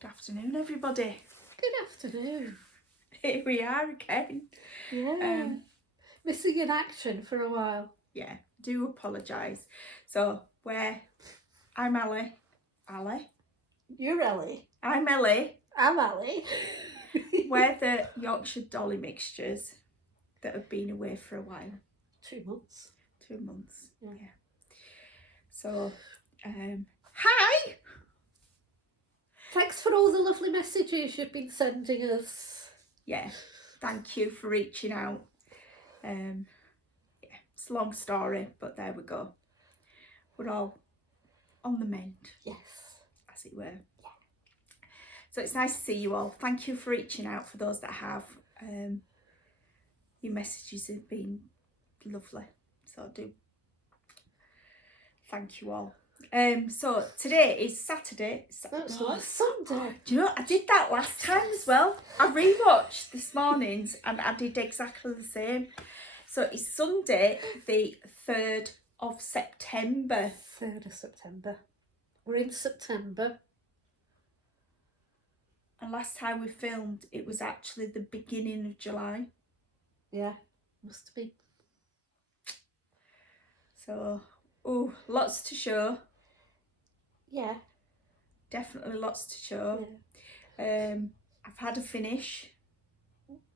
Good afternoon, everybody. Good afternoon. Here we are again. Yeah. Missing in action for a while. Yeah, do apologise. So, I'm Ellie. Ellie? You're Ellie. I'm Ellie. I'm Ellie. We're the Yorkshire Dolly mixtures that have been away for a while. 2 months. 2 months. Yeah. So, hi! Thanks for all the lovely messages you've been sending us. Yeah, thank you for reaching out. It's a long story, but there we go. We're all on the mend. Yes. As it were. Yeah. So it's nice to see you all. Thank you for reaching out for those that have. Your messages have been lovely. So I do thank you all. So today is Saturday. That's like Sunday. Do you know, I did that last time as well. I rewatched this morning's and I did exactly the same. So it's Sunday, the 3rd of September. 3rd of September. We're in September. And last time we filmed, it was actually the beginning of July. Yeah, must be. So, lots to show. Yeah. Definitely lots to show. Yeah. I've had a finish.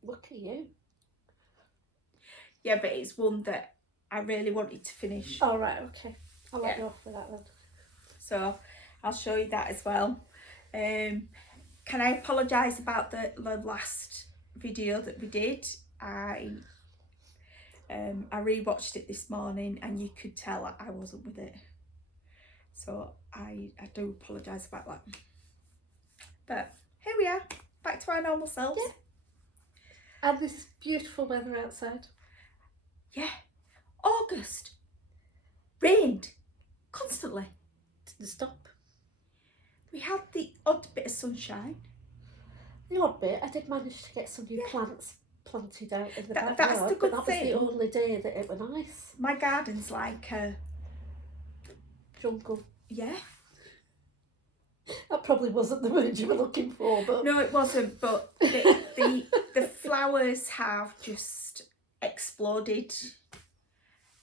Look at you. Yeah, but it's one that I really wanted to finish. Oh, right, okay. I'll let you off with that then. So, I'll show you that as well. Can I apologise about the last video that we did? I rewatched it this morning and you could tell I wasn't with it. So I do apologise about that. But here we are, back to our normal selves. Yeah. And this beautiful weather outside. Yeah. August. Rained. Constantly. Didn't stop. We had the odd bit of sunshine. The odd bit, I did manage to get some new plants planted out in the backyard. That's the good but that thing. was the only day that it was nice. My garden's like a jungle. Yeah. That probably wasn't the word you were looking for, but no, it wasn't. But the flowers have just exploded.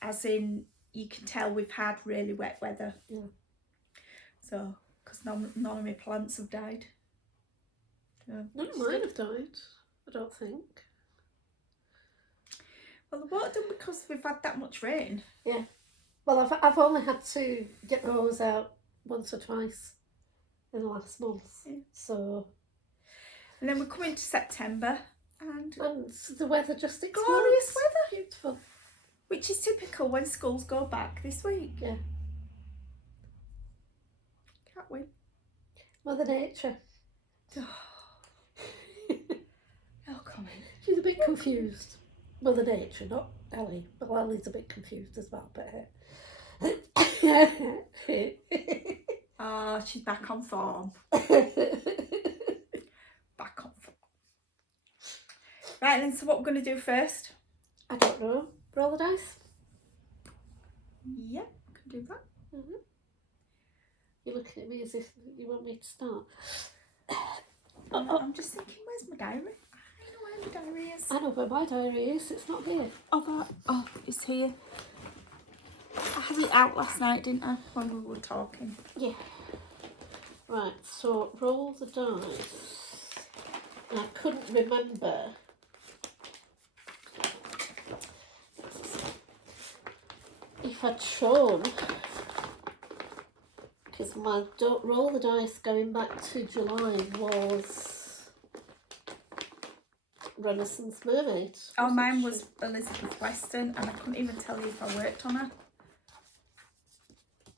As in, you can tell we've had really wet weather. Yeah. So, because none of my plants have died. None of mine have died, I don't think. Well, they won't do because we've had that much rain. Yeah. Well, I've only had to get the hose out once or twice in the last month. Yeah. So. And then we're coming to September and the weather just explodes. Glorious weather. Beautiful. Which is typical when schools go back this week. Yeah. Can't we? Mother Nature. Oh, come on. She's a bit confused. Mother Nature, not Ellie. Well, Ellie's a bit confused as well, but she's back on form. Back on form. Right then, so what we're going to do first? I don't know. Roll the dice? Yeah, I can do that. Mm-hmm. You're looking at me as if you want me to start. I'm just thinking, where's my diary? I know where my diary is. I know where my diary is. It's not here. Oh, it's here. I had it out last night, didn't I, when we were talking? Yeah. Right, so roll the dice. And I couldn't remember. If I'd shown, because my roll the dice going back to July was Renaissance Mermaid. Oh, mine was Elizabeth Weston, and I couldn't even tell you if I worked on her.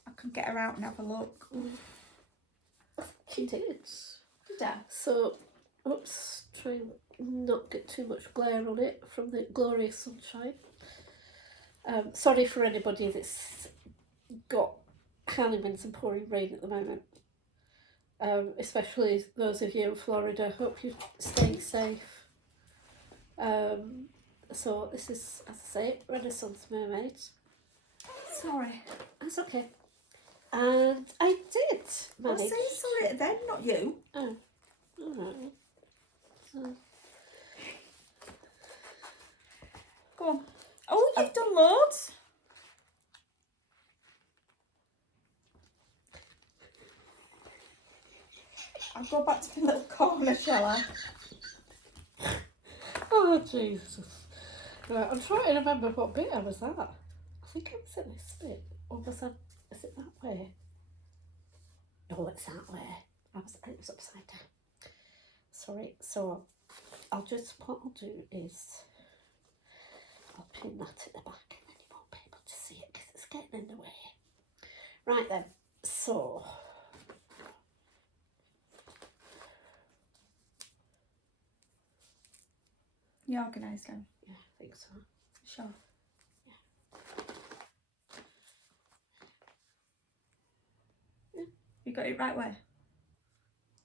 I could get her out and have a look. She did. Did I? So, oops, try and not get too much glare on it from the glorious sunshine. Sorry for anybody that's got howling winds and pouring rain at the moment. Especially those of you in Florida. Hope you're staying safe. So this is, as I say, Renaissance Mermaid. Sorry. That's okay. And I did manage. I'll say sorry then, not you. Oh, Alright. So, Go on. Oh, you've done loads. I'll go back to my little corner, shall I? oh, Jesus. Right, I'm trying to remember what bit I was at. I think I was at this bit. Or was I... Is it that way? No, it's that way. It was upside down. Sorry. So, what I'll do is... I'll pin that at the back and then you won't be able to see it because it's getting in the way. Right then, so... You organised them? Yeah, I think so. Sure. Yeah. You got it right way?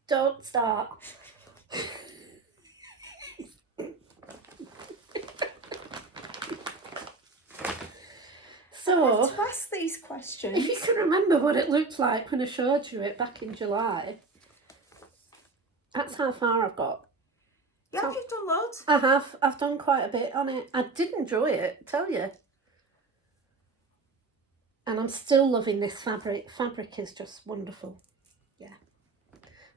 Don't start. So, to ask these questions. if you can remember what it looked like when I showed you it back in July, that's how far I've got. Yeah, you've done loads. I have. I've done quite a bit on it. I did enjoy it, tell you. And I'm still loving this fabric. Fabric is just wonderful. Yeah.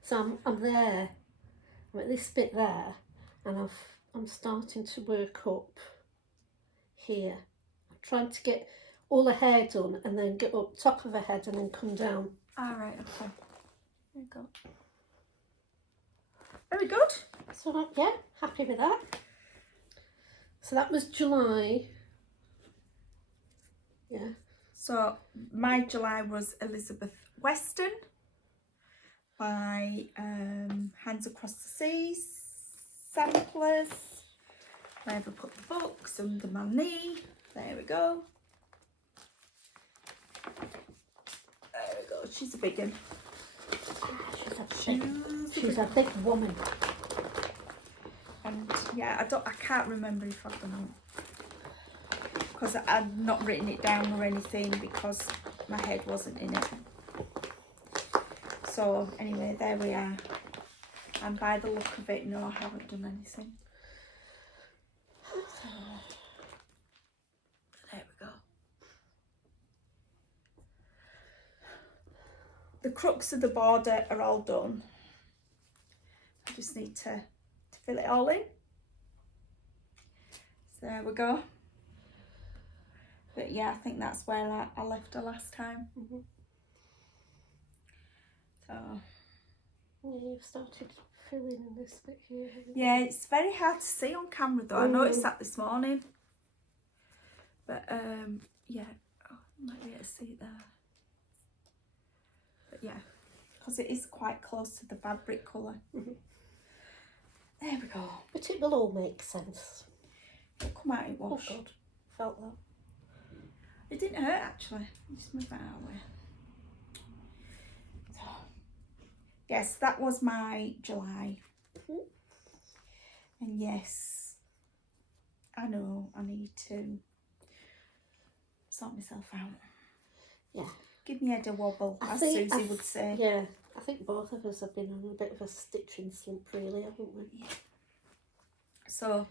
So I'm there. I'm at this bit there, and I'm starting to work up here. I'm trying to get all the hair done and then get up top of the head and then come down. All right, okay. There you go. Very good. So yeah, happy with that. So that was July. Yeah. So my July was Elizabeth Weston by Hands Across the Seas, samplers. I ever put the books under my knee. There we go. There we go. She's a big one. She's a big woman. And yeah, I can't remember if I've done it because I'd not written it down or anything because my head wasn't in it. So anyway, there we are. And by the look of it, no, I haven't done anything. So there we go. The crooks of the border are all done. I just need to fill it all in. So there we go. But yeah, I think that's where I left her last time. Mm-hmm. So Yeah, you've started filling in this bit here. yeah, it's very hard to see on camera though. I noticed that this morning. But yeah, oh, you might be able to see it there. But yeah, because it is quite close to the fabric colour. Mm-hmm. There we go. But it will all make sense. It'll come out in wash. Oh God, felt that. It didn't hurt actually. Just move that out of the way. So, yes, that was my July. Mm-hmm. And yes, I know I need to sort myself out. Yeah. Give me head a wobble, as Susie would say. Yeah, I think both of us have been on a bit of a stitching slump really, haven't we? Yeah. So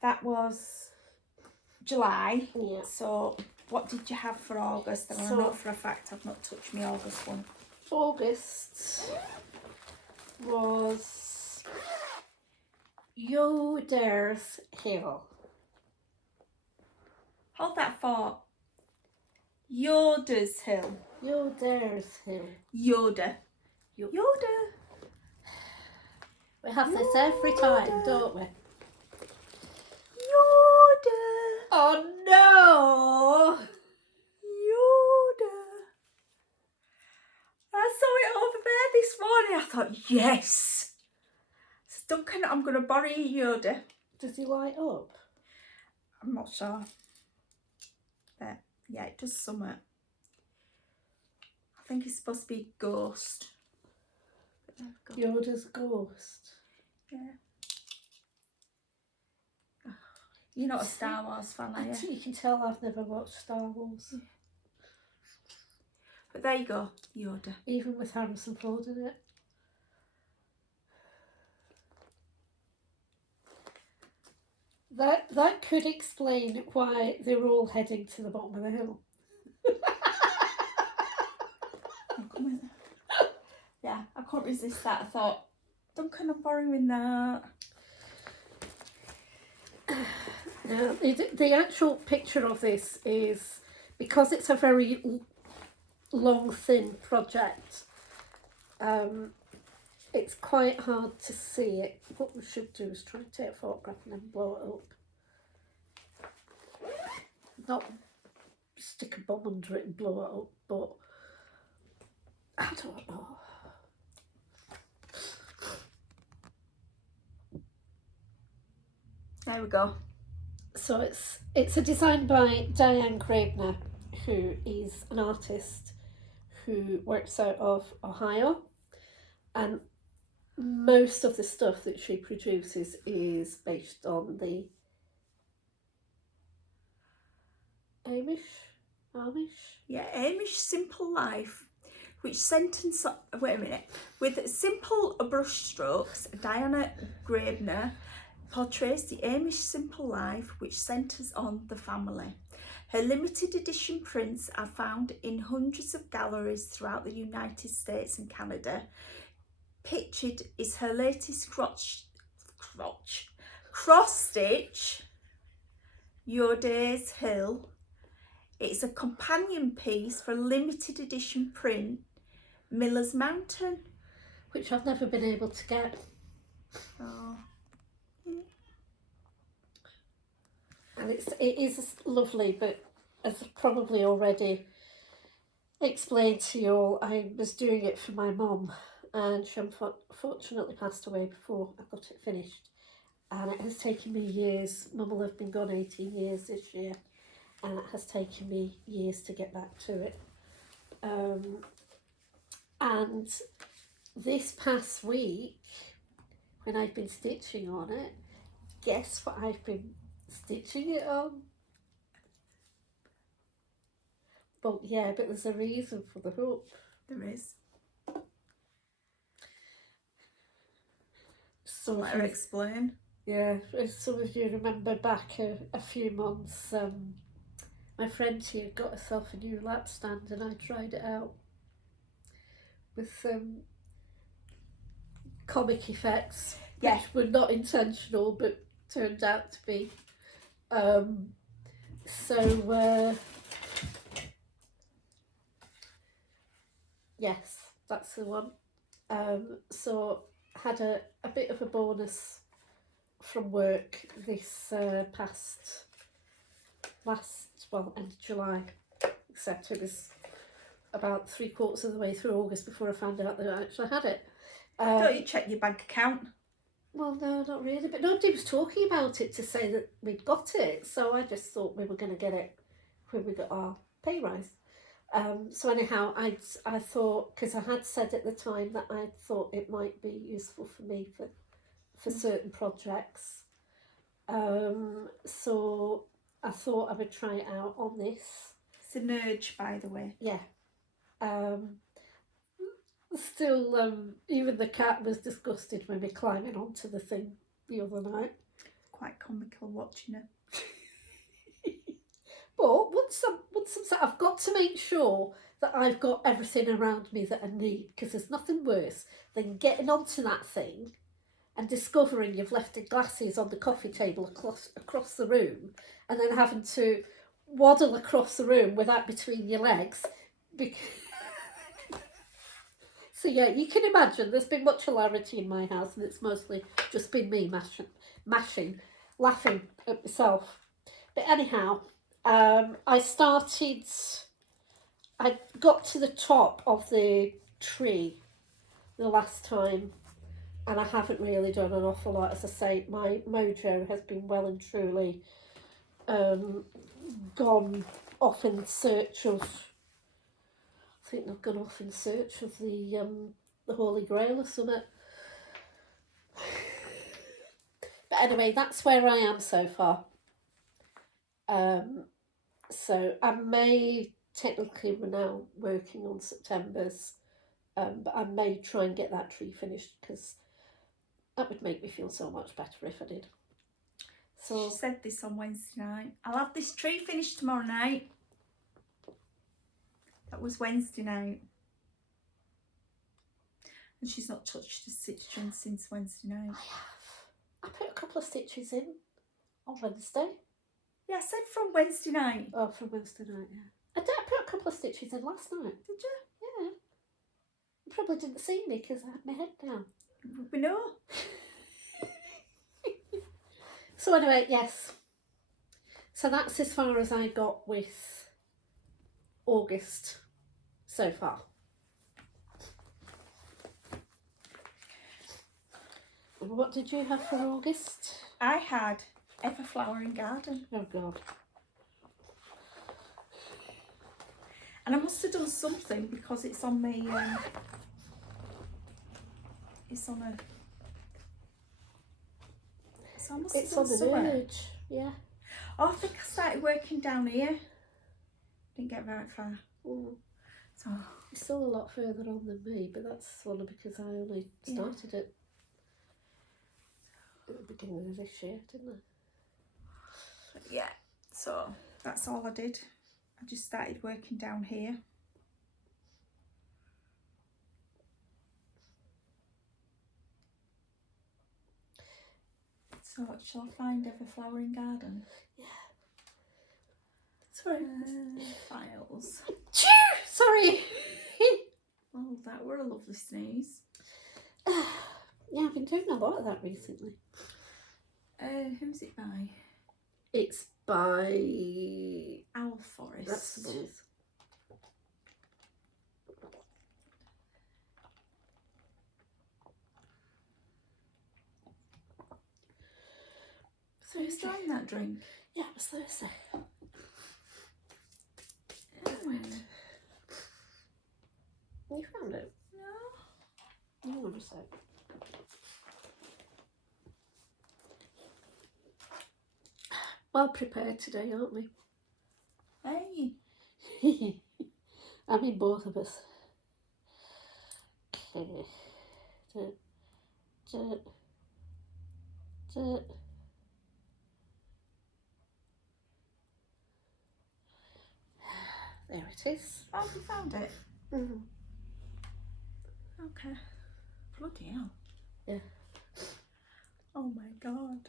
that was July. Yeah. So what did you have for August? And I know for a fact I've not touched my August one. August was Yoder's Hill. Hold that thought. Yoda's Hill. Yoder's Hill. Yoda. Yoda. We have this every time, don't we? Yoda. Oh no! Yoda. I saw it over there this morning. I thought, yes. So Duncan, I'm going to borrow your Yoda. Does he light up? I'm not sure. But yeah, it does something. I think it's supposed to be ghost. But there we go. Yoda's ghost. Yeah. You're not a Star Wars fan, are you? You can tell I've never watched Star Wars. But there you go, Yoda. Even with Harrison Ford in it. That could explain why they were all heading to the bottom of the hill. I'm coming. Yeah, I couldn't resist that. I thought, Duncan, I'm borrowing that. Now, the actual picture of this is, because it's a very long, thin project, it's quite hard to see it. What we should do is try and take a photograph and then blow it up. Not stick a bomb under it and blow it up, but I don't know. There we go. So it's a design by Diane Grabner, who is an artist who works out of Ohio, and most of the stuff that she produces is based on the Amish. Yeah, Amish simple life, which sentence, wait a minute, with simple brushstrokes, Diana Grabner portrays the Amish simple life which centres on the family. Her limited edition prints are found in hundreds of galleries throughout the United States and Canada. Pictured is her latest cross-stitch, Your Day's Hill. It's a companion piece for a limited edition print, Miller's Mountain, which I've never been able to get. Oh. And it is lovely, but as I've probably already explained to you all, I was doing it for my mum, and she unfortunately passed away before I got it finished. And it has taken me years. Mum will have been gone 18 years this year, and it has taken me years to get back to it. And this past week, when I've been stitching on it, guess what I've been stitching it on? Well, yeah, but there's a reason for the hook. There is. So Let her explain. Yeah, as some of you remember back a few months, my friend here got herself a new lap stand, and I tried it out with comic effects, Yeah. which were not intentional but turned out to be. Yes, that's the one. So had a bit of a bonus from work this end of July, except it was about 3/4 of the way through August before I found out that I actually had it. Don't you check your bank account? Well, no, not really, but nobody was talking about it to say that we'd got it, so I just thought we were going to get it when we got our pay rise. So anyhow, I thought, because I had said at the time that I thought it might be useful for me for certain projects. So I thought I would try it out on this. It's an urge, by the way. Yeah. Still, even the cat was disgusted when we climbing onto the thing the other night. Quite comical watching it. But once I've got to make sure that I've got everything around me that I need, because there's nothing worse than getting onto that thing and discovering you've left your glasses on the coffee table across the room, and then having to waddle across the room with that between your legs. So yeah, you can imagine there's been much hilarity in my house, and it's mostly just been me laughing at myself. But anyhow, I got to the top of the tree the last time, and I haven't really done an awful lot. As I say, my mojo has been well and truly gone off in search of, I think I've gone off in search of the Holy Grail or something. But anyway, that's where I am so far. So I may, technically we're now working on September's, but I may try and get that tree finished, because that would make me feel so much better if I did. So She said this on Wednesday night. I'll have this tree finished tomorrow night. That was Wednesday night. And she's not touched a stitching since Wednesday night. I have. I put a couple of stitches in on Wednesday. Yeah, I said from Wednesday night. Oh, from Wednesday night, yeah. I put a couple of stitches in last night. Did you? Yeah. You probably didn't see me because I had my head down. We know. So anyway, yes. So that's as far as I got with August so far. What did you have for August? I had Ever Flowering Garden. Oh God. And I must have done something because it's on me. It's on a. So I must have It's done on the somewhere. verge, yeah. Oh, I think I started working down here. Didn't get very far. Mm. So It's still a lot further on than me, but that's only because I only started it at the beginning of this year, didn't I? yeah. So that's all I did. I just started working down here. So shall I find Ever Flowering Garden? Yeah. Sorry. Files. Choo! Sorry. Oh, that were a lovely sneeze. Yeah, I've been doing a lot of that recently. Who's it by? It's by Owl Forest. That's the one. Who's drawing that drink? Yeah, it was Thursday. Oh. You found it? No. No, just so. Well prepared today, aren't we? Hey. I mean, both of us. Okay. Dut, dut, dut. There it is. Oh, you found it? Mm-hmm. Okay. Bloody hell. Yeah. Oh my god.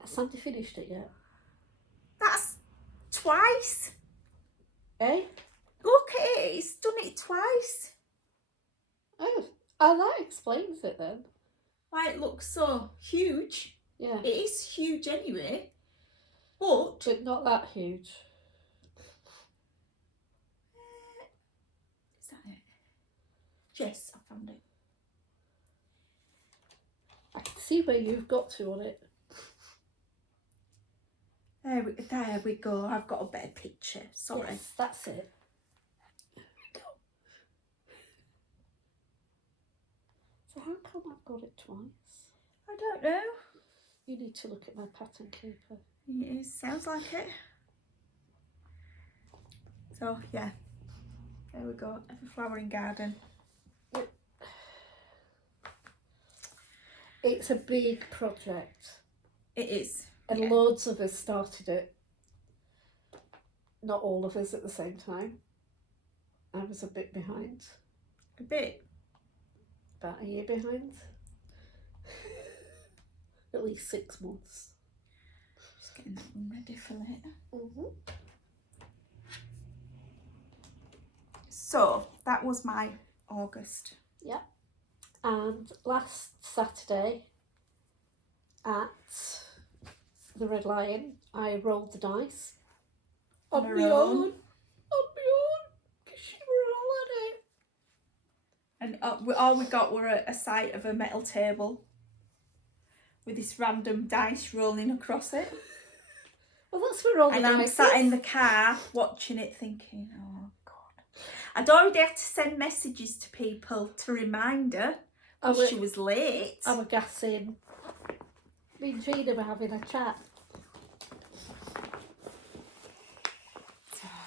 Has Sandy finished it yet? That's twice. Eh? Look at it. It's done it twice. Oh, that explains it then. Why it looks so huge. Yeah. It is huge anyway. But But not that huge. is that it? Yes, I found it. I can see where you've got to on it. There we go. I've got a better picture. Sorry. Yes, that's it. There we go. So how come I've got it twice? I don't know. You need to look at my pattern keeper. It sounds like it. So yeah, there we go. Ever Flowering Garden. It's a big project. It is. And yeah. loads of us started it. Not all of us at the same time. I was a bit behind. A bit. About a year behind. At least 6 months. Just getting that one ready for later. Mm-hmm. So that was my August. Yeah. And last Saturday at the Red Lion, I rolled the dice On on her my own? own. On my own. Because she were all at it. And all we got were a sight of a metal table with this random dice rolling across it. Well, that's where all the And dice I'm sat is. in the car watching it thinking, oh God. I'd already had to send messages to people to remind her because she was late. I was gassing. Me and Gina were having a chat.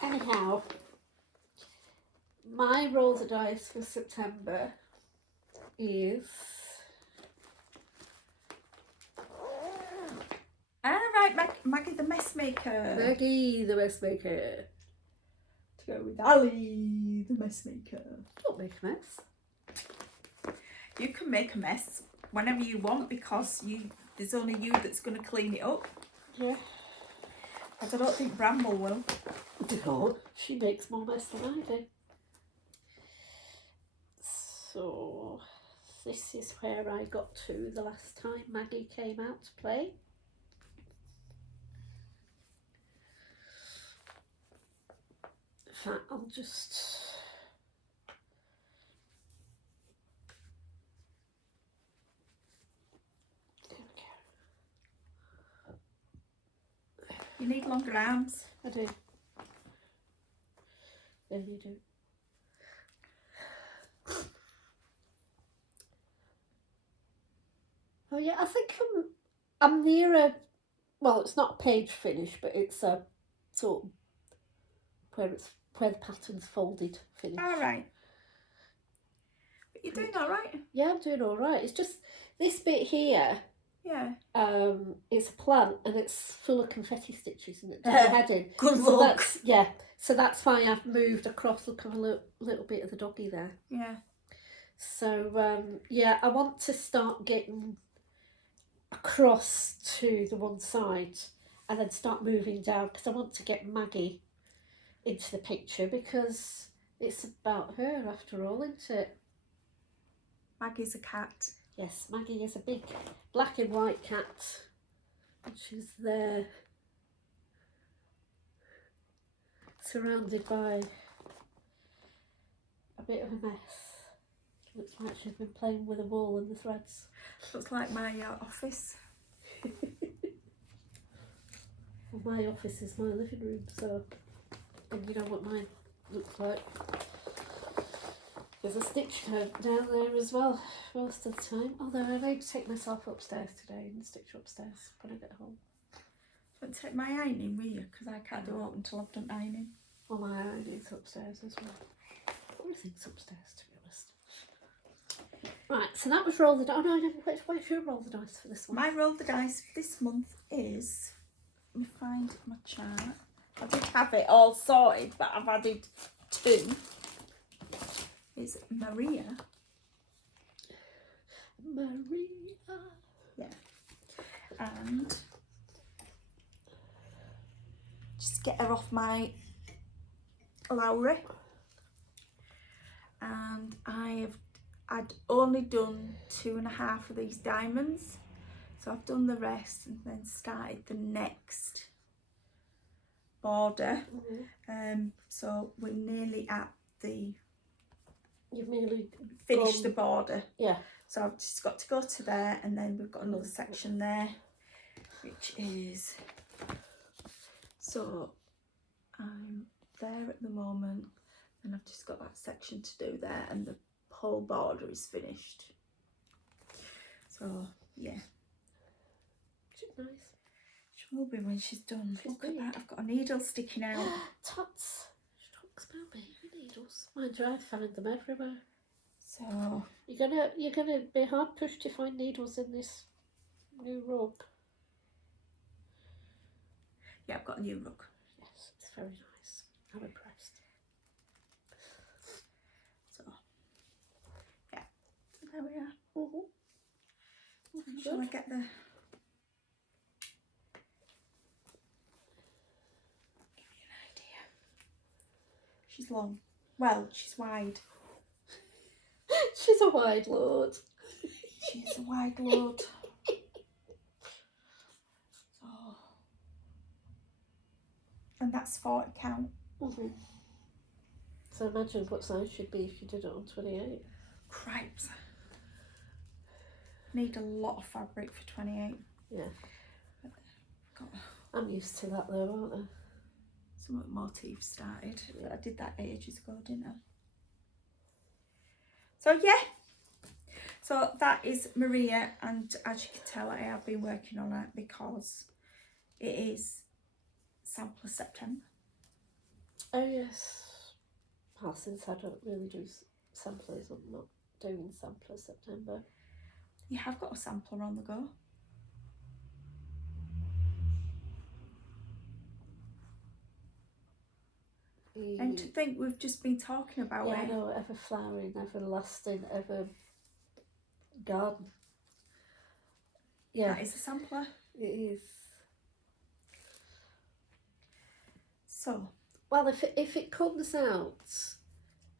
Anyhow, my roll the dice for September is... Right, Maggie the messmaker. Maggie the messmaker. To go with Ali the messmaker. Don't make a mess. You can make a mess whenever you want because there's only you that's going to clean it up. Yeah. Because I don't think Bramble will. No, she makes more mess than I do. So, this is where I got to the last time Maggie came out to play. In fact, I'll just... There we go. You need longer arms. I do. Then you do. Oh yeah, I think I'm near a, well, it's not a page finish, but it's a sort of where the pattern's folded finish. All right. But you're doing all right. Yeah, I'm doing all right. It's just this bit here. Yeah. It's a plant and it's full of confetti stitches in it. To the heading. Good So luck. that's why I've moved across. Look, I've a little bit of the doggy there. Yeah. So yeah, I want to start getting across to the one side and then start moving down because I want to get Maggie into the picture because it's about her after all, isn't it? Maggie's a cat. Yes, Maggie is a big black and white cat and she's there surrounded by a bit of a mess. Looks like she's been playing with a wall and the threads. Looks like my office. Well, my office is my living room, so, and you know what mine looks like. There's a stitch down there as well, most of the time. Although I need to take myself upstairs today and stitch upstairs when I get home. But take my ironing, will you? Because I can't do it until I've done ironing. Well, my ironing's upstairs as well. Everything's upstairs, to be honest. Right, so that was roll the dice. Oh no, where's your roll the dice for this one? My roll the dice for this month is, let me find my chart. I did have it all sorted, but I've added 2. Is Maria. Maria. Yeah. And just get her off my Lowry. And I'd only done 2.5 of these diamonds. So I've done the rest and then started the next border. So we're nearly at the... You've nearly finished the border. Yeah. So I've just got to go to there and then we've got another section there, which is... So I'm there at the moment and I've just got that section to do there and the whole border is finished. So yeah. She's nice. She will be when she's done. She's Look at big. that, I've got a needle sticking out. Tots. She talks about baby needles. Mind you, I find them everywhere. So You're gonna be hard pushed to find needles in this new rug. yeah, I've got a new rug. Yes, it's very nice. I'm impressed. So yeah, so there we are. Mm-hmm. Shall I get the... Give you an idea. She's long. Well, she's wide. She's a wide lord. She's a wide lord. So, and that's 40 count. Mm-hmm. So imagine what size she'd be if you did it on 28. Cripes. Need a lot of fabric for 28. Yeah. Got I'm used to that though, aren't I? some motifs started. But I did that ages ago, didn't I? So yeah. So that is Maria, and as you can tell, I have been working on it because it is sample of September. Oh yes. Well, since I don't really do samplers, I'm not doing samplers September. You have got a sampler on the go. And to think we've just been talking about yeah, it. I know, ever flowering, everlasting, ever garden. Yeah, That is a sampler. it is. So, Well, if it comes out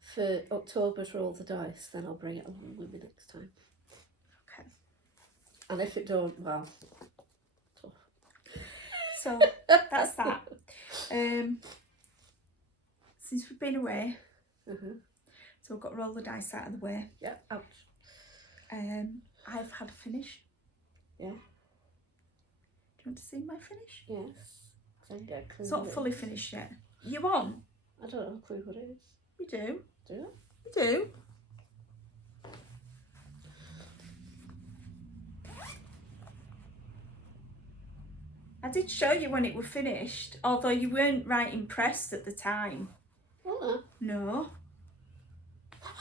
for October's Roll the Dice, then I'll bring it along with me next time. okay. And if it don't, well, tough. So that's that. Since we've been away, so we've got to roll the dice out of the way. Yeah, ouch. I've had a finish. Yeah. Do you want to see my finish? Yes. I don't get a clue. It's not what it fully is. finished yet. You on? I don't have a clue what it is. You do. Do you? You do. I did show you when it was finished, although you weren't right impressed at the time. What? No.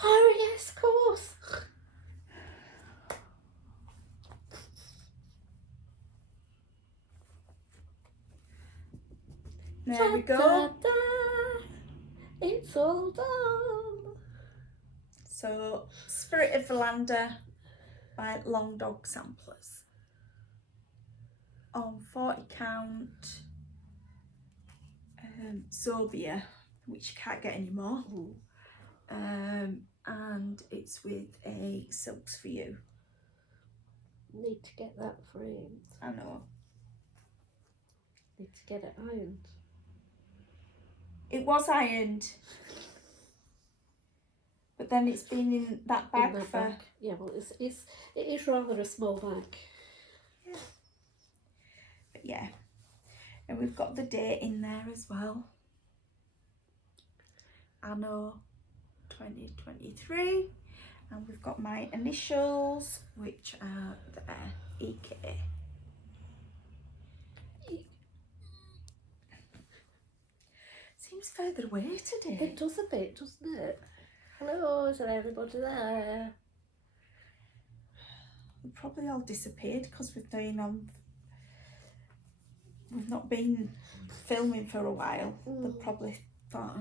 Oh, yes, of course. There we go. Da, da. It's all done. So, Spirit of Valander by Long Dog Samplers. On 40 count, Zobia, which you can't get anymore. And it's with a Silks for You. Need to get that framed. I know. Need to get it ironed. It was ironed, but then it's been in that bag In the for. bag. Yeah, well, it is rather a small bag. Yeah. But yeah, and we've got the date in there as well. Anno 2023, and we've got my initials, which are there, EK. Seems further away today. It does a bit, doesn't it? Hello, is there anybody there? We've probably all disappeared because we've not been filming for a while. They probably thought,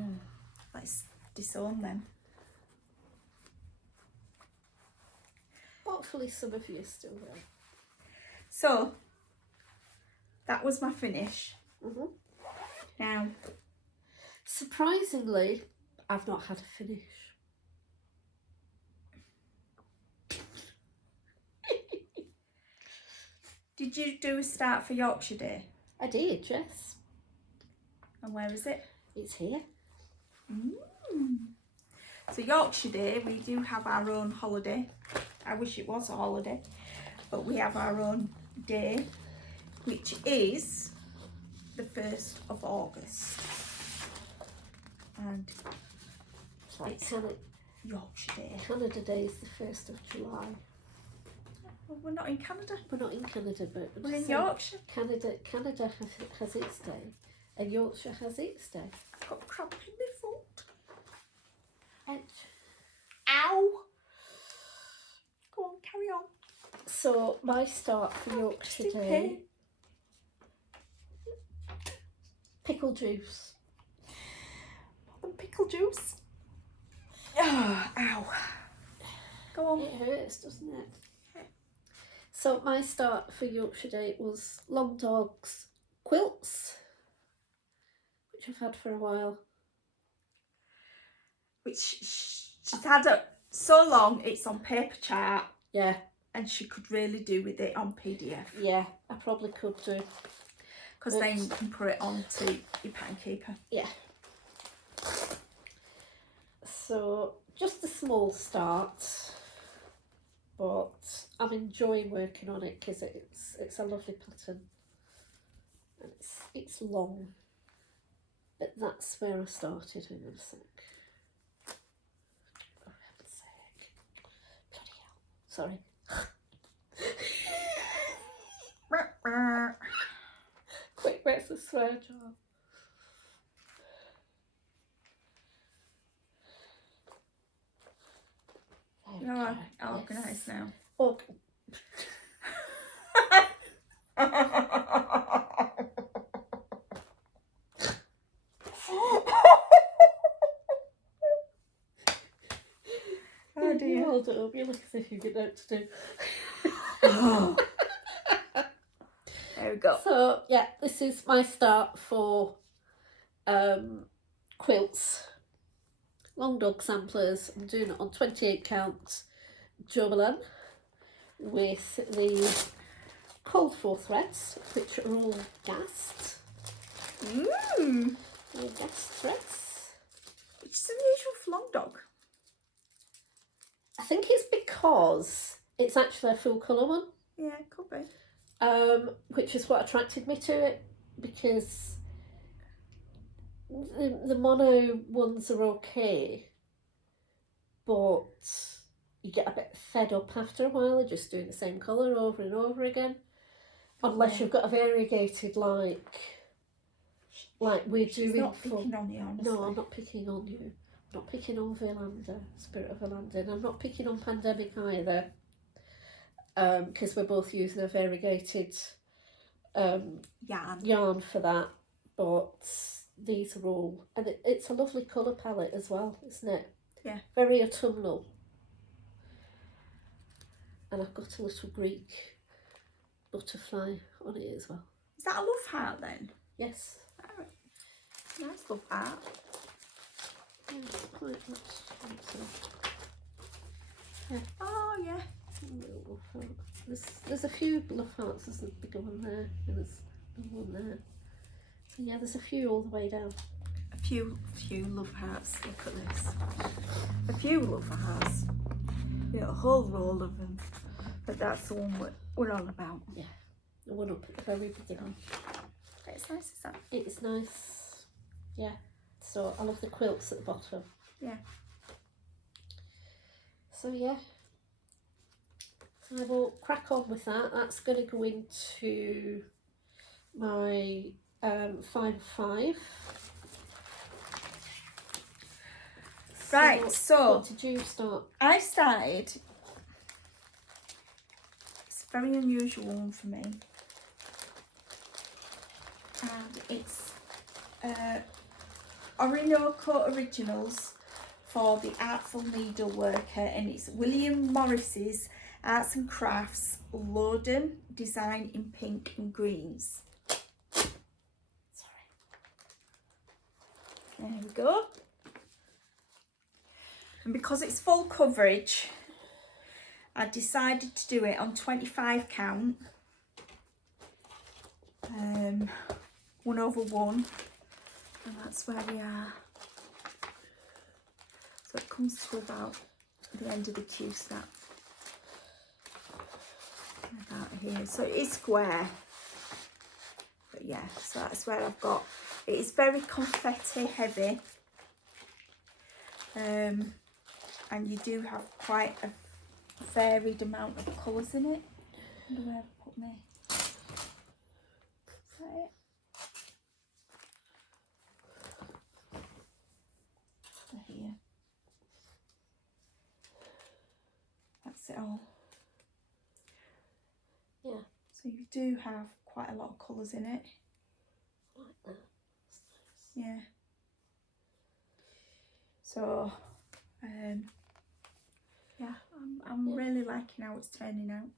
let's disown them. Hopefully some of you are still there. So that was my finish. Now, surprisingly, I've not had a finish. did you do a start for Yorkshire Day? I did, yes. And where is it? It's here. So Yorkshire Day, we do have our own holiday. I wish it was a holiday, but we have our own day, which is the 1st of August. And it's Yorkshire Day. Canada Day is the 1st of July. Well, we're not in Canada. We're not in Canada, but We're in Yorkshire. Canada has its day, and Yorkshire has its day. I've got cramp in my foot. Ouch. Ow! Go on, carry on. So my start for Yorkshire just in Day. pain. Pickle juice. More than pickle juice. Oh, ow. Go on. It hurts, doesn't it? So my start for Yorkshire Day was Long Dog's quilts, which I've had for a while. Which she's had it so long, it's on paper chart, Yeah, and she could really do with it on PDF. yeah, I probably could do. Because then you can put it onto your Pankeeper. Yeah. So just a small start, but I'm enjoying working on it because it's a lovely pattern, and it's long. But that's where I started. Hang on a sec. For heaven's sake! Bloody hell! Sorry. Quick, where's the swear jar? size now. Oh, Oh you dear. hold it up. You look as if you've got out to do. There we go. So yeah, this is my start for quilts. Long dog samplers. I'm doing it on 28 count Jobelan with the cold 4 threads, which are all gassed. All gassed threads. Which is unusual for long dog. I think it's because it's actually a full colour one. Yeah, it could be. Which is what attracted me to it, because the mono ones are okay, but you get a bit fed up after a while of just doing the same colour over and over again, unless you've got a variegated like we're She's doing. not picking on you, honestly. No, I'm not picking on you. I'm not picking on Verlander, Spirit of Verlander, and I'm not picking on Pandemic either. Because we're both using a variegated yarn for that, but these are all, and it's a lovely colour palette as well, isn't it? Yeah. Very autumnal. And I've got a little Greek butterfly on it as well. Is that a love heart then? Yes. Oh, nice love heart. Yeah, quite much. Yeah. Oh yeah. There's a few love hearts. There's a bigger one there, and there's one there. So yeah, there's a few all the way down. A few love hearts. Look at this. A few love hearts. You know, a whole roll of them. But that's the one we're on about. Yeah, the one up at the very beginning. It's nice, is that? It's nice. Yeah. So I love the quilts at the bottom. Yeah. So yeah. So I will crack on with that. That's going to go into my 5/5. Right, so what did you start? I started. It's a very unusual one for me, and it's Orinoco Originals for the Artful Needleworker, and it's William Morris's Arts and Crafts Loden design in pink and greens. Sorry. There we go. And because it's full coverage, I decided to do it on 25 count, 1/1, and that's where we are. So it comes to about the end of the Q snap. About here, so it is square, but yeah, so that's where I've got it. Is very confetti heavy, and you do have quite a varied amount of colours in it. I wonder where I've put me. Is that it? So here, that's it all. Yeah. So you do have quite a lot of colours in it. Like that. That's nice. Yeah. So, yeah, I'm really liking how it's turning out.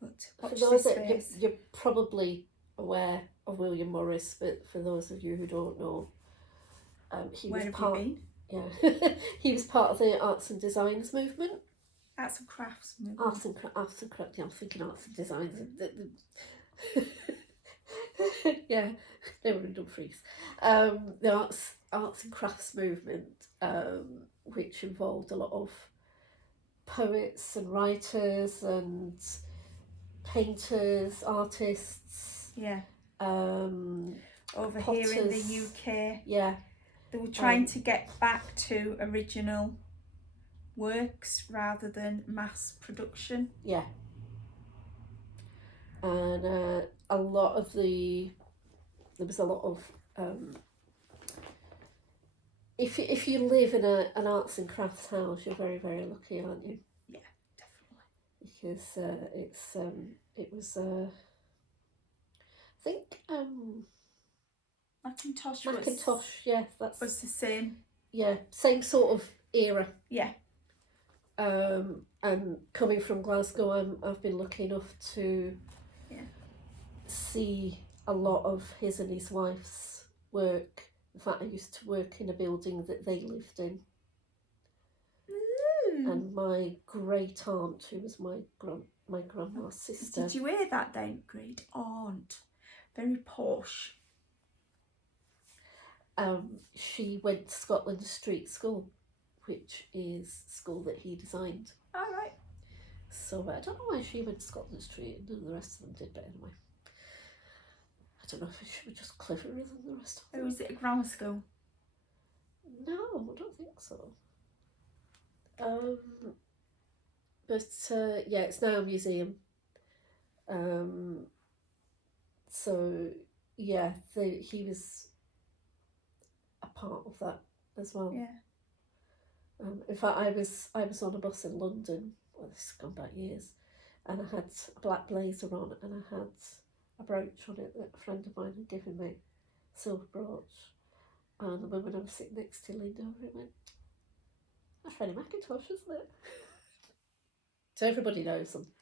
But watch for those this that space. you're probably aware of William Morris, but for those of you who don't know, he Where was have part. you been? Yeah, he was part of the arts and designs movement. Arts and crafts movement. Arts and crafts. Yeah, I'm thinking arts and designs. Yeah, they were in Dumfries. The arts and crafts movement, which involved a lot of poets and writers and painters, artists. Yeah. Over potters. here in the UK. Yeah. They were trying to get back to original works rather than mass production. Yeah. And there was a lot of if you live in an arts and crafts house, you're very, very lucky, aren't you? Yeah, definitely. Because it was I think Macintosh, yeah, that's was the same. Yeah, same sort of era. Yeah. And coming from Glasgow, I've been lucky enough to see a lot of his and his wife's work. In fact, I used to work in a building that they lived in. And my great aunt, who was my grandma's sister. Did you hear that then? Great aunt. Very posh. She went to Scotland Street School, which is school that he designed. All right. So I don't know why she went to Scotland Street and none of the rest of them did, but anyway. I don't know if she was just cleverer than the rest of them. Oh, was it a grammar school? No, I don't think so. But yeah, it's now a museum. So yeah, he was a part of that as well. Yeah. In fact, I was on a bus in London. Well, this has gone back years, and I had a black blazer on, and I had a brooch on it that a friend of mine had given me, silver brooch. And the woman I was sitting next to leaned over and went, "That's Freddie Macintosh, isn't it?" So everybody knows them.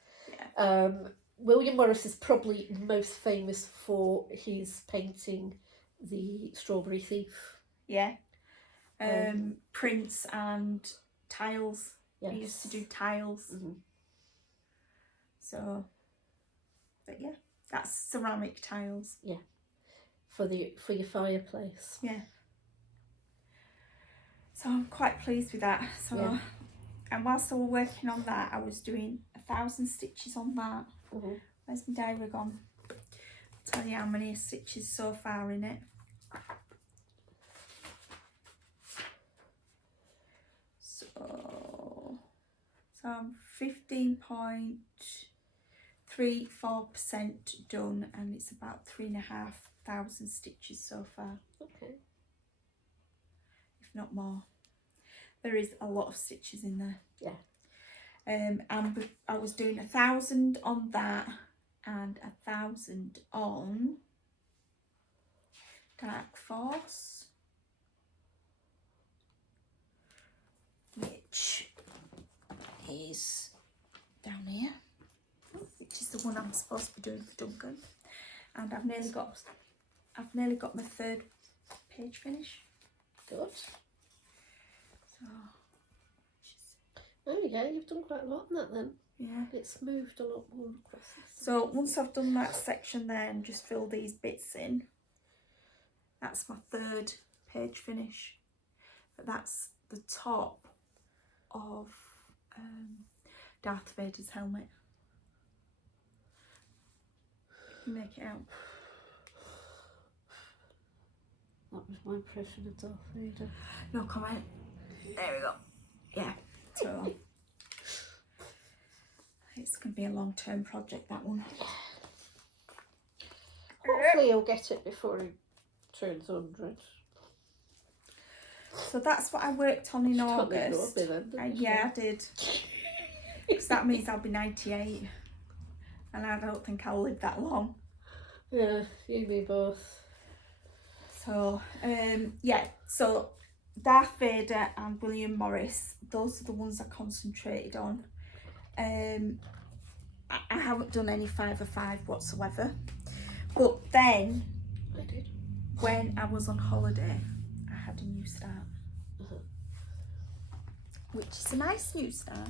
Yeah. William Morris is probably most famous for his painting The Strawberry Thief. Yeah. Prints and tiles. Yes. He used to do tiles. Mm-hmm. So, but yeah, that's ceramic tiles. Yeah. For your fireplace. Yeah. So I'm quite pleased with that. So, yeah. And whilst I was working on that, I was doing 1,000 stitches on that. Mm-hmm. Where's my diary gone? I'll tell you how many stitches so far in it. So I'm 15.34% done, and it's about 3,500 stitches so far. Okay. If not more. There is a lot of stitches in there. Yeah. And I was doing 1,000 on that and 1,000 on Dark Force, which is down here, which is the one I'm supposed to be doing for Duncan. And I've nearly got my 3rd page finish. Good. So, there you go, you've done quite a lot on that then. yeah. It's moved a lot more across this. So once I've done that section there and just fill these bits in, that's my 3rd page finish. But that's the top of Darth Vader's helmet. You make it out. That was my impression of Darth Vader. No comment. There we go. Yeah. So it's going to be a long-term project, that one. Hopefully he'll get it before he turns 100. So that's what I worked on in August. Yeah, I did. Because that means I'll be 98. And I don't think I'll live that long. Yeah, you and me both. So, yeah. So Darth Vader and William Morris, those are the ones I concentrated on. I haven't done any 5 of 5 whatsoever. But then, I did. When I was on holiday, I had a new start. Which is a nice new start.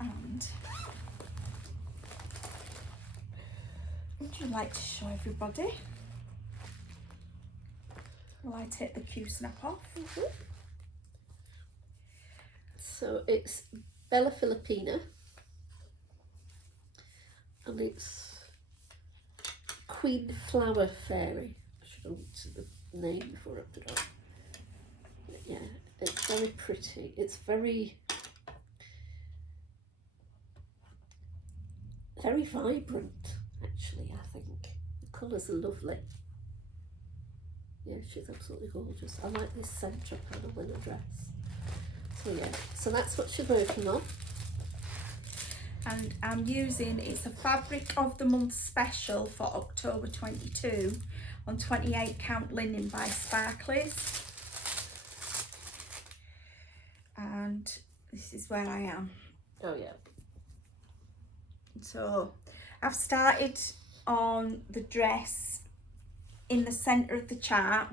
And would you like to show everybody? Will I take the Q snap off? So it's Bella Filipina, and it's Queen Flower Fairy. I should have looked at the name before I put it on. But yeah, it's very pretty. It's very vibrant, actually, I think. The colours are lovely. Yeah, she's absolutely gorgeous. I like this centre panel in her dress. So yeah, so that's what she's working on. And I'm using, it's a Fabric of the Month special for October 22 on 28 count linen by Sparklies. And this is where I am. Oh yeah. So I've started on the dress in the centre of the chart,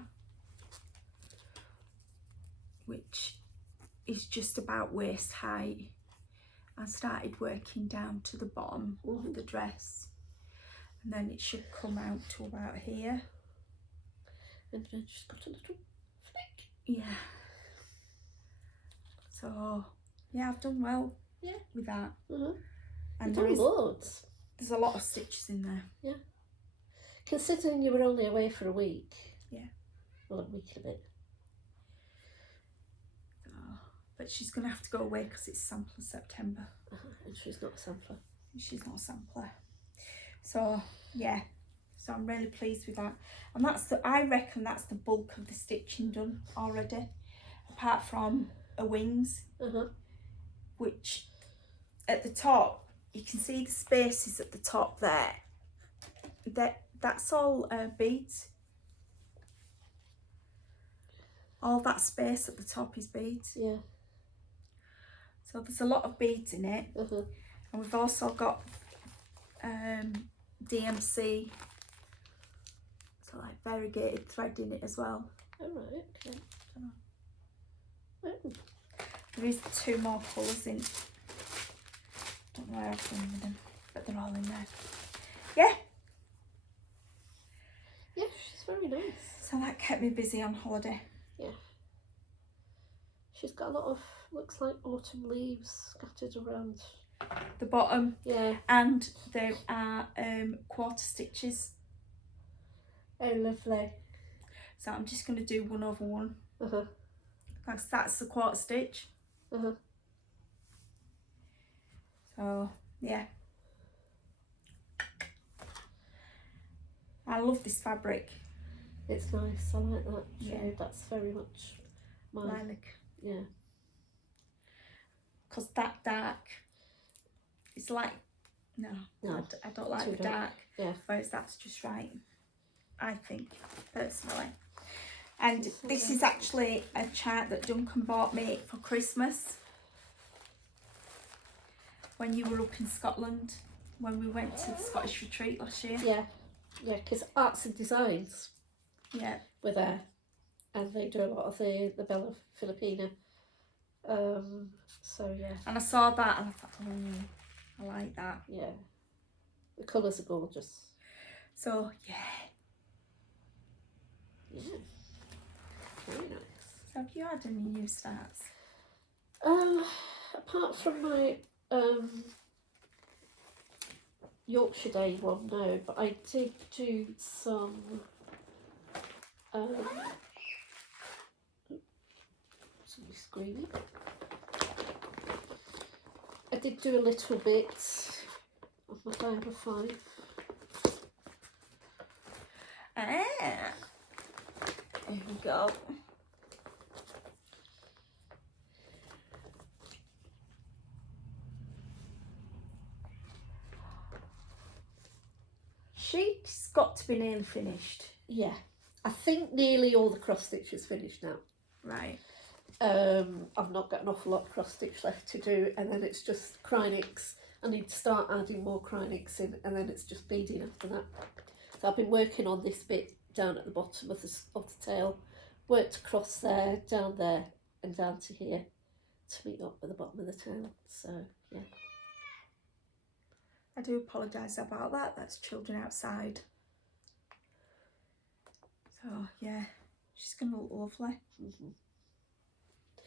which is just about waist height. I started working down to the bottom of the dress, and then it should come out to about here. And then she's got a little flick. Yeah. So yeah, I've done well with that. And Loads. There's a lot of stitches in there. Yeah. Considering you were only away for a week. Yeah. Well, a week and a bit. But she's going to have to go away because it's Sampler September. And she's not a sampler. She's not a sampler. So, yeah. So I'm really pleased with that. And I reckon that's the bulk of the stitching done already. Apart from her wings. Which, at the top, you can see the spaces at the top there. That's all beads. All that space at the top is beads. Yeah. So there's a lot of beads in it. And we've also got DMC, so like variegated thread in it as well. Oh right, okay. There is 2 more colours in. Don't know where I've done with them, but they're all in there. Yeah. Yeah, she's very nice. So that kept me busy on holiday. Yeah. She's got a lot of, looks like autumn leaves scattered around the bottom. Yeah. And there are quarter stitches. Oh, lovely. So I'm just going to do 1 over 1. That's the quarter stitch. So yeah, I love this fabric. It's nice. I like that. Yeah, that's very much my lilac. Yeah. Because that dark, it's like no, I don't like the dark. Yeah. Whereas that's just right, I think, personally. And this is actually a chart that Duncan bought me for Christmas when you were up in Scotland, when we went to the Scottish retreat last year. Yeah, yeah, because Arts and Designs were there, and they do a lot of the Bella Filipina. So yeah. And I saw that and I thought, I like that. Yeah. The colours are gorgeous. So yeah. Yeah. Very nice. So have you had any new starts? Apart from my Yorkshire Day one, no, but I did do some somebody's screaming. I did do a little bit of my Diana 5. Here we go. She's got to be nearly finished. Yeah, I think nearly all the cross stitch is finished now. Right. I've not got an awful lot of cross stitch left to do, and then it's just Krynics. I need to start adding more Krynics in, and then it's just beading after that. So I've been working on this bit down at the bottom of the tail, worked across there, down there, and down to here to meet up with the bottom of the tail. So yeah. I do apologise about that. That's children outside. So yeah, she's gonna look lovely.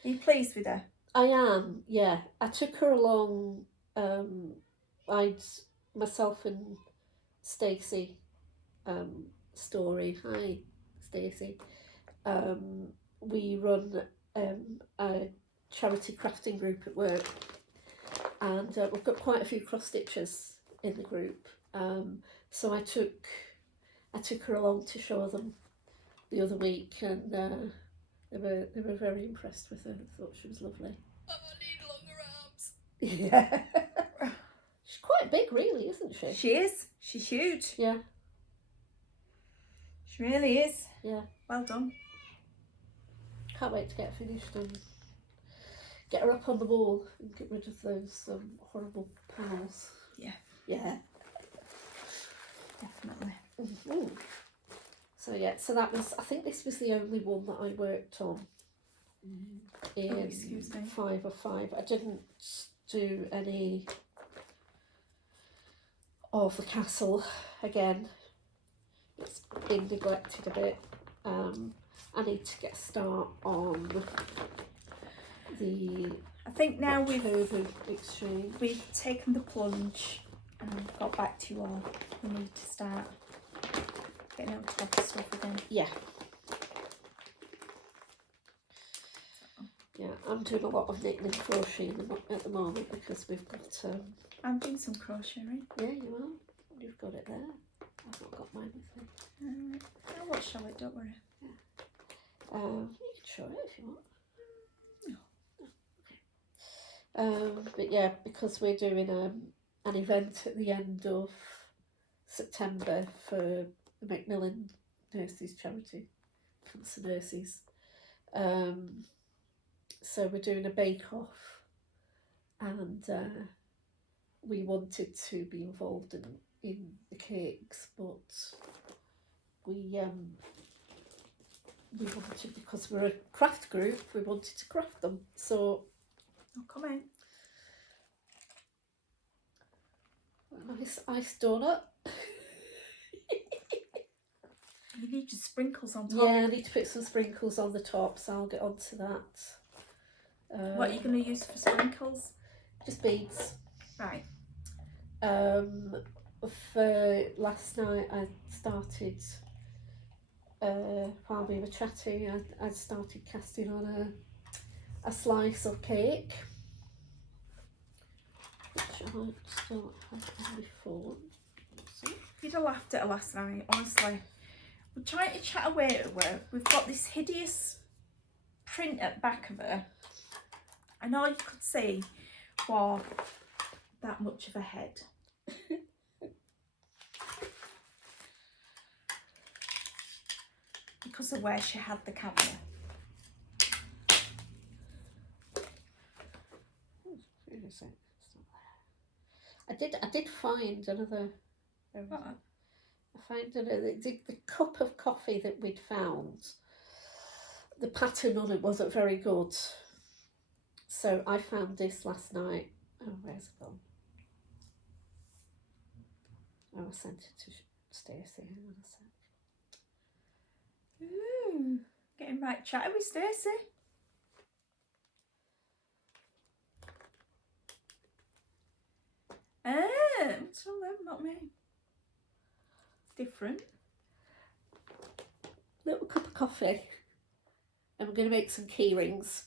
Are you pleased with her? I am, yeah. I took her along. Myself and Stacey, Story. Hi, Stacey. We run a charity crafting group at work, and we've got quite a few cross stitchers in the group. So I took her along to show them the other week, and they were very impressed with her. They thought she was lovely. Oh, I need longer arms. Yeah. She's quite big, really, isn't she? She is. She's huge. Yeah. She really is. Yeah. Well done. Can't wait to get finished and get her up on the wall and get rid of those horrible panels. Yeah. Yeah. Definitely. Mm-hmm. So yeah, so that was, I think this was the only one that I worked on in excuse me. 5 of 5. I didn't do any of the castle again. It's been neglected a bit. I need to get a start on the I think now October exchange. we've taken the plunge and got back to you all. We need to start getting out to the stuff again. Yeah. Yeah, I'm doing a lot of knitting and crocheting at the moment because we've got I'm doing some crocheting. yeah, you are. You've got it there. I've not got mine with me. I'll watch show it, don't worry. You can show it if you want. No. Okay. But yeah, because we're doing an event at the end of September for the Macmillan Nurses charity, Cancer Nurses. So we're doing a bake-off, and we wanted to be involved in the cakes, but we wanted, because we're a craft group, we wanted to craft them. So Oh, come in. a nice ice donut. You need your sprinkles on top. Yeah, I need to put some sprinkles on the top, so I'll get onto that. What are you going to use for sprinkles? Just beads. Right. For last night, I started, while we were chatting, I started casting on a slice of cake, which I still have on before. You'd have laughed at her last night, honestly. We're trying to chat away to her. We've got this hideous print at the back of her, and all you could see was that much of a head. Because of where she had the camera. I did find another. What? I found the cup of coffee that we'd found. The pattern on it wasn't very good, so I found this last night. Oh, where's it gone? Oh, I sent it to Stacey. Hang on a sec. Ooh, getting right chatty with Stacey. What's all them? Not me. Different. Little cup of coffee, and we're going to make some key rings,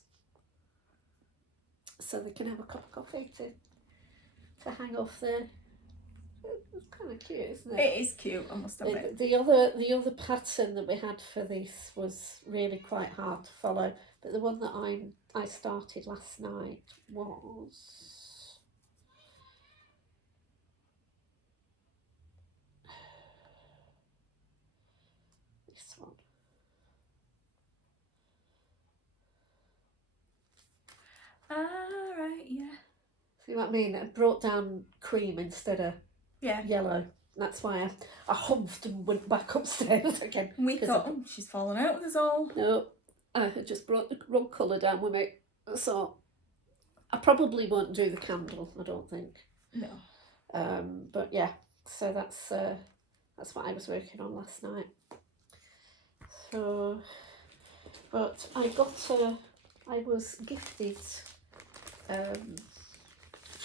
so they can have a cup of coffee to hang off there. It's kind of cute, isn't it? It is cute, I must admit. The other pattern that we had for this was really quite hard to follow, but the one that I started last night was this one. Right, yeah. See what I mean? I brought down cream instead of yellow. That's why I humphed and went back upstairs again. We thought, she's fallen out with us all. No, I had just brought the wrong colour down with me. So I probably won't do the candle, I don't think. No. But yeah, so that's what I was working on last night. So, but I was gifted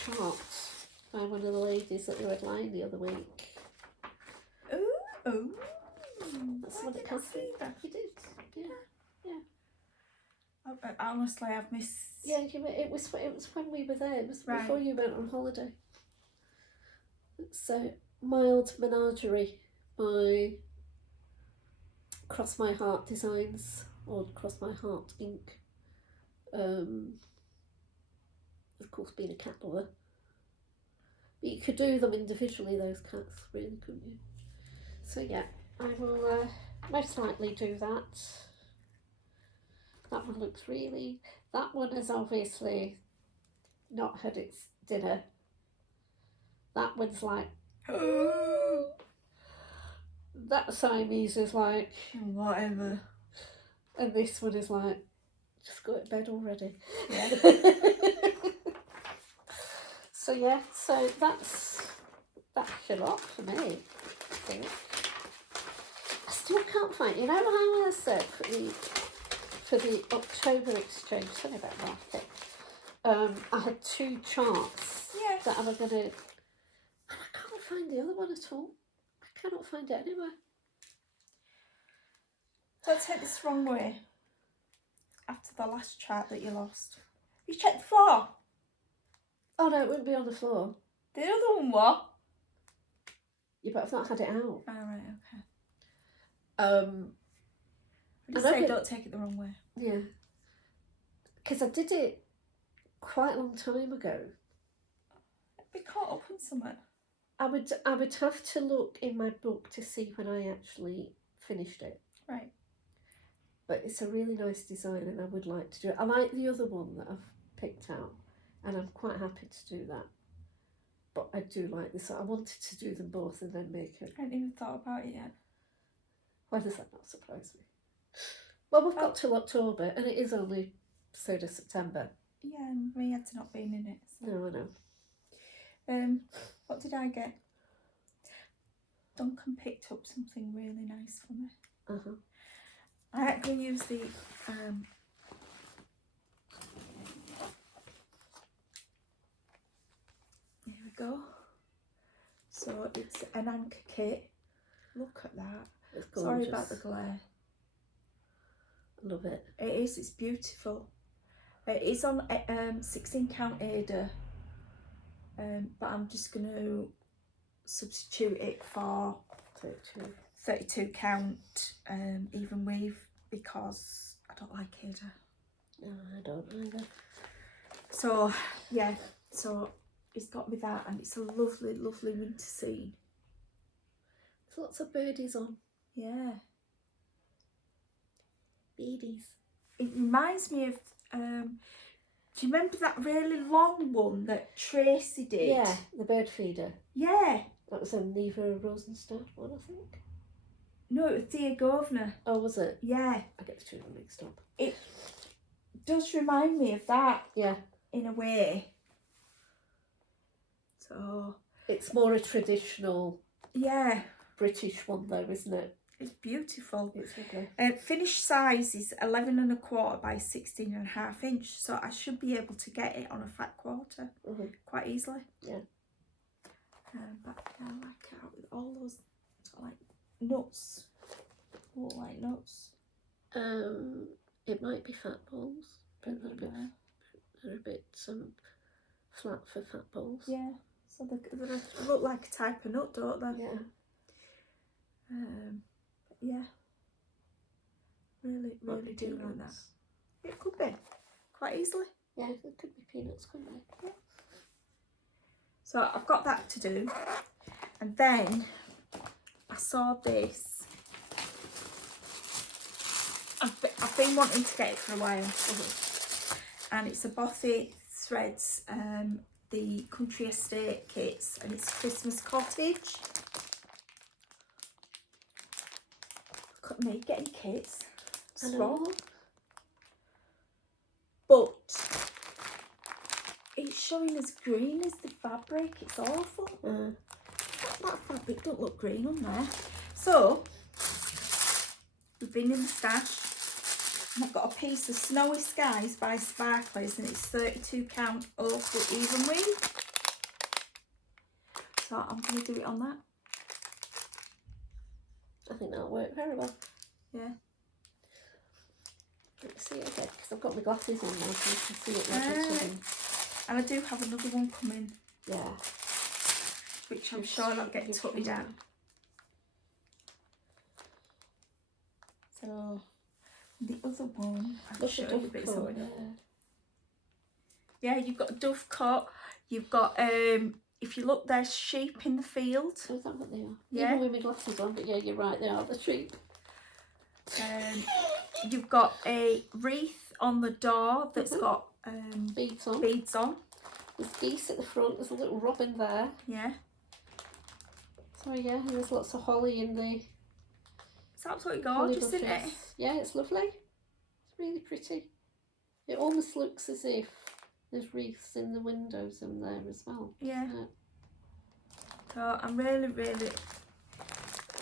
charts by one of the ladies at the Red Line the other week. Oh. That's what it comes to. You did, yeah. Honestly, I've missed. Yeah, it was when we were there. It was Right. before you went on holiday. So Mild Menagerie by Cross My Heart Designs or Cross My Heart ink. Of course, being a cat lover. But you could do them individually, those cats, really, couldn't you? So yeah, I will most likely do that. That one looks really... That one has obviously not had its dinner. That one's like... That Siamese is like... Whatever. And this one is like, just go to bed already. Yeah. So yeah, so that's a lot for me, I think. I still can't find, you know how I said for the October exchange, sorry about that, I had 2 charts that I was going to, and I can't find the other one at all. I cannot find it anywhere. Don't take this the wrong way. After the last chart that you lost. You checked the floor. Oh no, it wouldn't be on the floor. The other one what? Yeah, but I've not had it out. Oh, right, okay. I just say don't take it the wrong way. Yeah. Because I did it quite a long time ago. Be caught up in something. I would have to look in my book to see when I actually finished it. Right. But it's a really nice design and I would like to do it. I like the other one that I've picked out and I'm quite happy to do that. But I do like this. I wanted to do them both and then make it. I hadn't even thought about it yet. Why does that not surprise me? Well, we've got till October and it is only 3rd of September. Yeah, and we had to not been in it. So. No, I know. What did I get? Duncan picked up something really nice for me. Uh-huh. I actually use the here we go. So it's an anchor kit. Look at that. It's gorgeous. Sorry about the glare. I love it. It is, it's beautiful. It is on 16 count Ada, but I'm just going to substitute it for 32 count even weave because I don't like Ada. No, I don't either. So yeah, so it's got me that and it's a lovely, lovely winter scene. There's lots of birdies on. Yeah. Beadies. It reminds me of, do you remember that really long one that Tracy did? Yeah, the bird feeder. Yeah. That was a Neva Rosenstadt one, I think. No, it was Thea Governor. Oh, was it? Yeah. I get the two of them mixed up. It does remind me of that. Yeah. In a way. So. It's more a traditional. Yeah. British one though, isn't it? It's beautiful. It's lovely. Finished size is 11.25 by 16.5 inch, so I should be able to get it on a fat quarter quite easily. Yeah. But I like it out with all those like nuts. Oh, like nuts. It might be fat balls, but they're a bit flat for fat balls. Yeah. So they look like a type of nut, don't they? Yeah. Yeah, really do like that. It could be, quite easily. Yeah, it could be peanuts, couldn't it? Yeah. So I've got that to do. And then I saw this. I've been wanting to get it for a while. And it's a Bothy Threads, the Country Estate kits, and it's Christmas Cottage. Look at me getting kits. Strong. But it's showing as green as the fabric. It's awful. That fabric don't look green on there. So we've been in the stash. And I've got a piece of Snowy Skies by Sparklers and it's 32 count over even weave. So I'm going to do it on that. I think that'll work very well. Yeah. Let's see it again, because I've got my glasses on now so you can see it like and I do have another one coming. Yeah. Which I'm sure I'll get tutted out. The other one, I'll Look show at you, dove but it's coat already- there. Yeah, you've got a dove coat. You've got, if you look, there's sheep in the field. Oh, is that what they are? Yeah. Even with my glasses on, but yeah, you're right, they are the sheep. You've got a wreath on the door that's got Beads on. beads on. There's geese at the front, there's a little robin there. Yeah. So yeah, and there's lots of holly in the It's absolutely holly gorgeous, isn't it? bushes. Yeah, it's lovely. It's really pretty. It almost looks as if there's wreaths in the windows in there as well. Yeah. doesn't it? So I'm really, really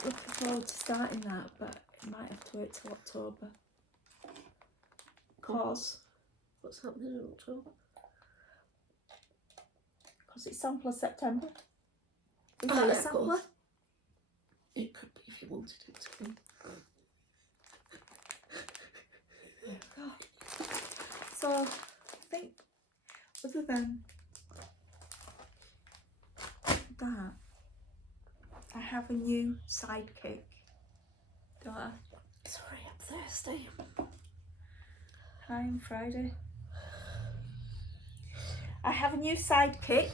looking forward to starting that, but it might have to wait till October. Cause What's happening in October? it's sampler September. Is Oh, that a yeah, of sampler? course. It could be if you wanted it to be. So I think other than that, I have a new sidekick. Don't I? Sorry, I'm thirsty. Time Friday. I have a new sidekick.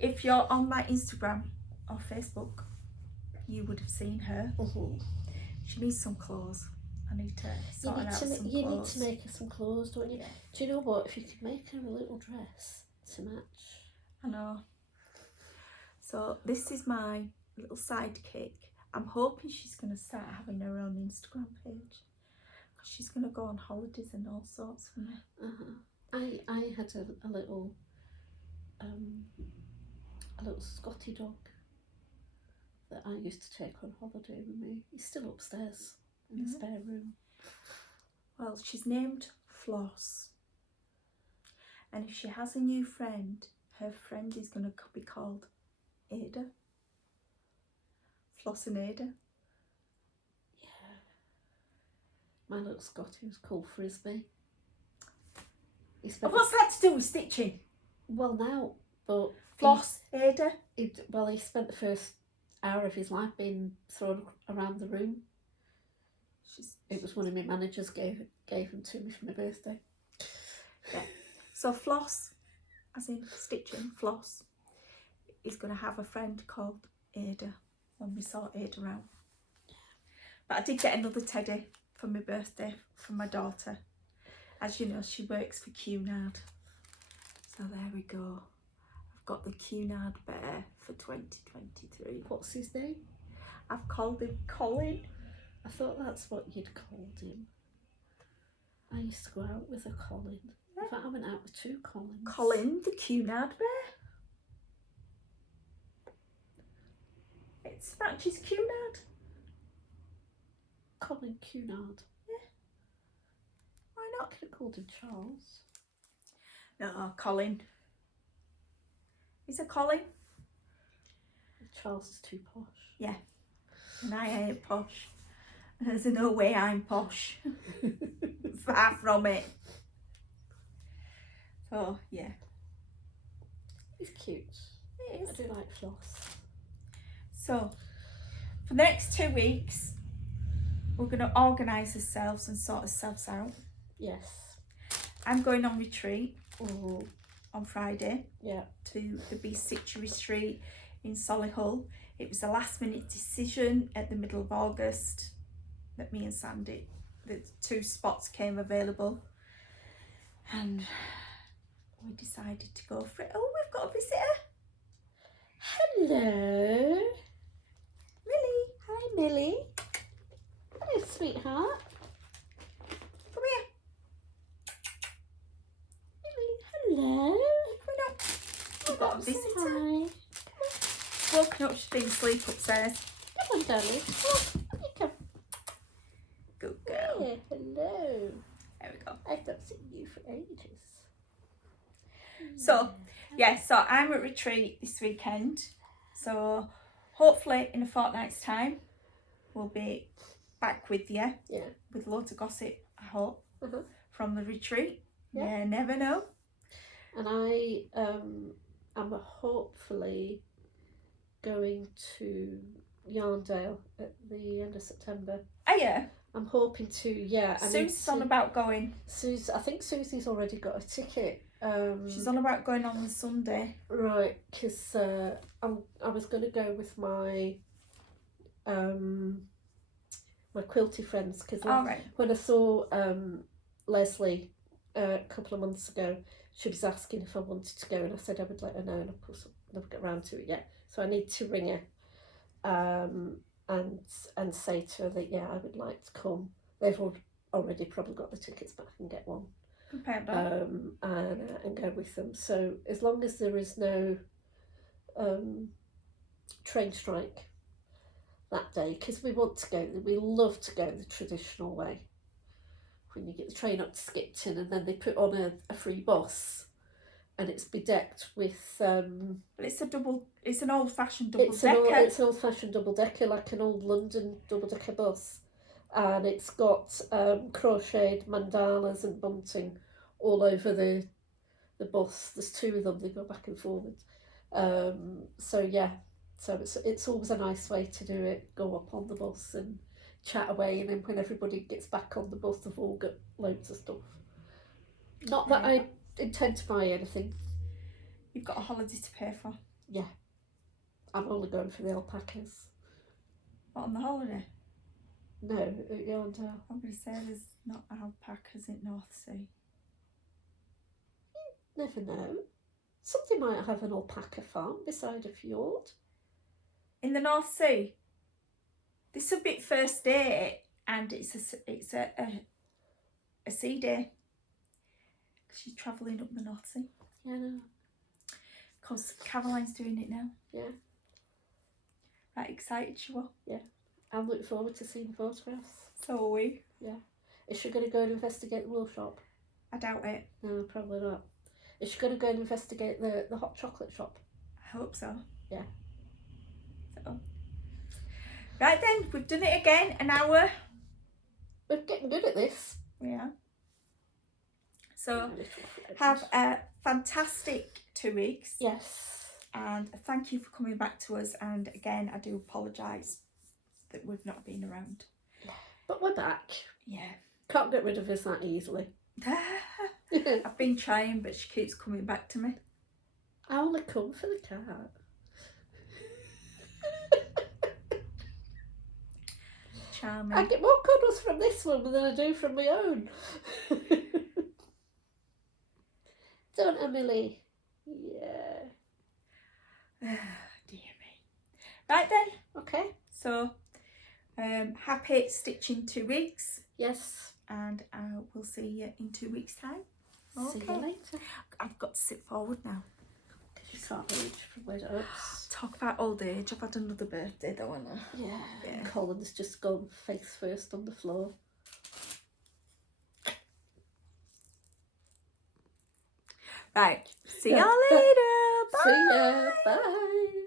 If you're on my Instagram or Facebook, you would have seen her. She needs some clothes. I need to sort her out some You need clothes. to make her some clothes, don't you? Yeah. Do you know what? If you could make her a little dress to match. I know. So this is my little sidekick. I'm hoping she's going to start having her own Instagram page. She's going to go on holidays and all sorts for me. I had a little Scotty dog that I used to take on holiday with me. He's still upstairs in the spare room. Well, she's named Floss. And if she has a new friend, her friend is going to be called Ada. Floss and Ada. Yeah. My little Scotty was called Frisbee. He Oh, spent what's that to do with stitching? well now, but Floss, Ada. he spent the first hour of his life being thrown around the room. It was one of my managers gave him to me for my birthday. Yeah. So Floss, as in stitching, Floss, is going to have a friend called Ada when we sort Ada out. But I did get another teddy for my birthday from my daughter. As you know, she works for Cunard. So there we go. I've got the Cunard bear for 2023. What's his name? I've called him Colin. I thought that's what you'd called him. I used to go out with a Colin. In fact, I went out with two Collins. Colin, the Cunard bear. It's matches Cunard. Colin Cunard. Why I not? could have called him Charles. No, Colin. Is it Colin? Charles is too posh. Yeah. And I ain't posh. There's no way I'm posh. Far from it. So, yeah. He's cute. It I is. do like Floss. So, for the next 2 weeks, we're going to organise ourselves and sort ourselves out. Yes. I'm going on retreat on Friday Yeah. to the Beast Situ retreat in Solihull. It was a last minute decision at the middle of August that me and Sandy, the 2 spots came available, and we decided to go for it. Oh, we've got a visitor. Hello. Millie, Hi, Millie. Hello, sweetheart. come here. Millie, hello. Come on up. We've got a Say visitor. hi. Woken up, she's been asleep upstairs. Come on, darling. Come on. You come. Good girl. Yeah, hello. There we go. I've not seen you for ages. So, yeah, so I'm at retreat this weekend. So, hopefully in a fortnight's time, we'll be back with you. Yeah. With loads of gossip, I hope, Uh-huh. from the retreat. Yeah. You never know. And I am hopefully going to Yarndale at the end of September. Oh yeah. I'm hoping to, yeah. Susie's on about going. I think Susie's already got a ticket. She's on about going on the Sunday. Right, because I was going to go with my my quilty friends, because when I saw Leslie a couple of months ago, she was asking if I wanted to go, and I said I would let her know, and of course I've never got around to it yet. So I need to ring her and say to her that, yeah, I would like to come. They've already probably got the tickets, but I can get one. And go with them. So as long as there is no train strike that day, because we love to go the traditional way, when you get the train up to Skipton and then they put on a free bus and it's bedecked with but it's an old-fashioned double-decker. It's an old-fashioned double-decker, like an old London double-decker bus, and it's got crocheted mandalas and bunting all over the bus. There's two of them, they go back and forward. So it's always a nice way to do it. Go up on the bus and chat away, and then when everybody gets back on the bus, they've all got loads of stuff. Not that I intend to buy anything. You've got a holiday to pay for. Yeah. I'm only going for the alpacas. What, on the holiday? No, at Yarndale. I'm going to say there's not alpacas in North Sea. Never know. Somebody might have an alpaca farm beside a fjord. In the North Sea? This will be first day, and it's a sea day. She's travelling up the North Sea. Yeah, I know. Because Caroline's doing it now. Yeah. Right, excited she was. Yeah. I'm looking forward to seeing the photographs. So are we. Yeah. Is she going to go and investigate the wool shop? I doubt it. No, probably not. Is she going to go and investigate the hot chocolate shop? I hope so. Yeah. So. Right then, we've done it again, an hour. We're getting good at this. Yeah. So, have a fantastic 2 weeks. Yes. And thank you for coming back to us. And again, I do apologise that we've not been around. But we're back. Yeah. Can't get rid of us that easily. I've been trying, but she keeps coming back to me. I only come for the cat. Charming. I get more cuddles from this one than I do from my own. Don't Emily? Yeah. Dear me. Right then. Okay. So, happy stitching 2 weeks. Yes. And we'll see you in 2 weeks' time. Okay. See you later. I've got to sit forward now. You can't reach from where to ups. Talk about old age. I've had another birthday though, haven't I? Yeah. Colin's just gone face first on the floor. Right. See y'all later. Bye. See ya. Bye.